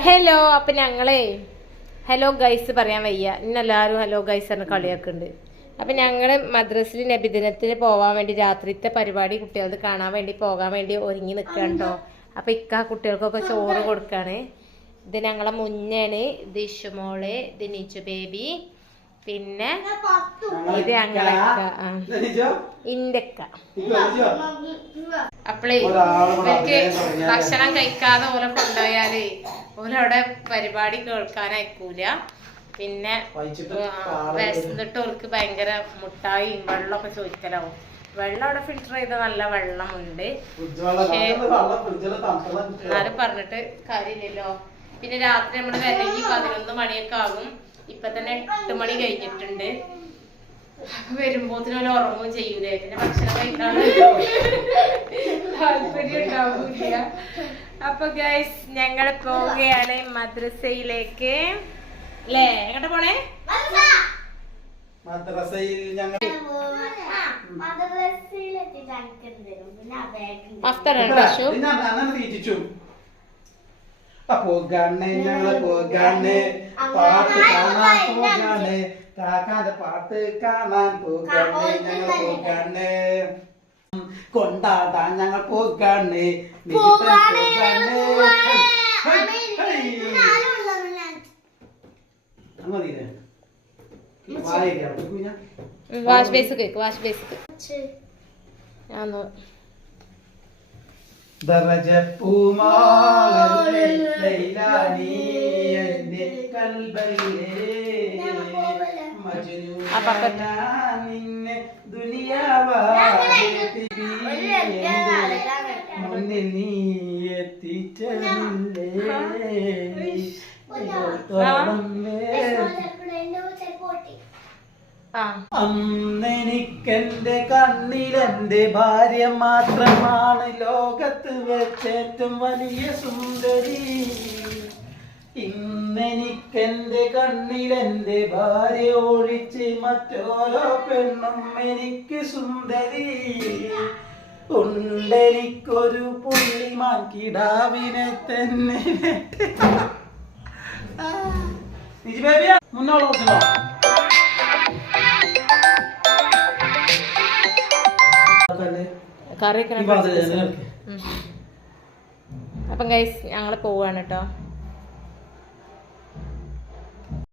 Hello. അപ്പൊ ഞങ്ങളെ hello guys പറയാൻ വയ്യ, ഇന്നെല്ലാരും ഹലോ ഗൈസ് എന്ന് കളിയാക്കുന്നുണ്ട്. അപ്പൊ ഞങ്ങള് മദ്രസിൽ നബിദിനത്തിന് പോവാൻ വേണ്ടി രാത്രിത്തെ പരിപാടി കുട്ടികൾക്ക് കാണാൻ വേണ്ടി പോകാൻ വേണ്ടി ഒരുങ്ങി നിൽക്കണ്ടോ. അപ്പൊ കുട്ടികൾക്കൊക്കെ ചോറ് കൊടുക്കാണ്. ഇത് ഞങ്ങളെ മുന്നാണ്, ഇത് ഇഷുമോള്, ഇത് നിജു ബേബി, പിന്നെ ഇത് ഞങ്ങളെ ഇന്റക്ക. അപ്പളേ ഇവർക്ക് ഭക്ഷണം കഴിക്കാതെ ഓലെ കൊണ്ടുപോയാല് ഓലവിടെ പരിപാടി കേൾക്കാനയക്കൂല. പിന്നെ വിശന്നിട്ട് ഓർക്ക് ഭയങ്കര മുട്ടായും വെള്ളമൊക്കെ ചോദിക്കലാവും. വെള്ളം അവിടെ ഫിൽറ്റർ ചെയ്ത നല്ല വെള്ളമുണ്ട്, പക്ഷേ എന്നാലും പറഞ്ഞിട്ട് കാര്യമില്ലല്ലോ. പിന്നെ രാത്രി നമ്മള് വരണമെങ്കിൽ 11 മണിയൊക്കെ ആകും. ഇപ്പൊ തന്നെ 8 മണി കഴിഞ്ഞിട്ടുണ്ട്. വരുമ്പോത്തിനും ഉറങ്ങുകയും ചെയ്യൂലേ, പിന്നെ ഭക്ഷണം കഴിക്കാൻ താല്പര്യം ഉണ്ടാവൂല. അപ്പൊ ഗൈസ് ഞങ്ങള് പോവുകയാണ് മദ്രസയിലേക്ക്. അല്ലേ, എങ്ങോട്ട് പോണേ? പോകാണ് ഞങ്ങള് പോകാണ്, പാട്ട് കാണാൻ പോകാണ്, കാക്കാന്റെ പാട്ട് കാണാൻ പോകാണ്, ഞങ്ങൾ പോകാണ്, കൊണ്ടാടാൻ ഞങ്ങൾ പോകാണ്, വാഷ് ബേസ് കേക്ക്, വാഷ് ബേസ് ദറജപ്പൂമാലേ ലൈലാനി എന്റെ കൽബിലേ മജ്നൂനാ നിന്നെ ദുനിയാവാകെ മുന്നിൽ നീ എത്തിച്ചതില്ലേ. അന്നെനിക്കെന്റെ കണ്ണിലെന്റെ ഭാര്യ മാത്രമാണ് ലോകത്ത് വെച്ചേറ്റവും വലിയ സുന്ദരി. ഇന്നെനിക്കെന്റെ കണ്ണിലെന്റെ ഭാര്യ ഒഴിച്ച് മറ്റോരോ പെണ്ണും എനിക്ക് സുന്ദരി. ഉണ്ടെനിക്കൊരു പുള്ളിമാൻ കിടാവിനെ തന്നെ മുന്നോട്ട്. അപ്പം ഗൈസ് ഞങ്ങൾ പോവാണ് കേട്ടോ.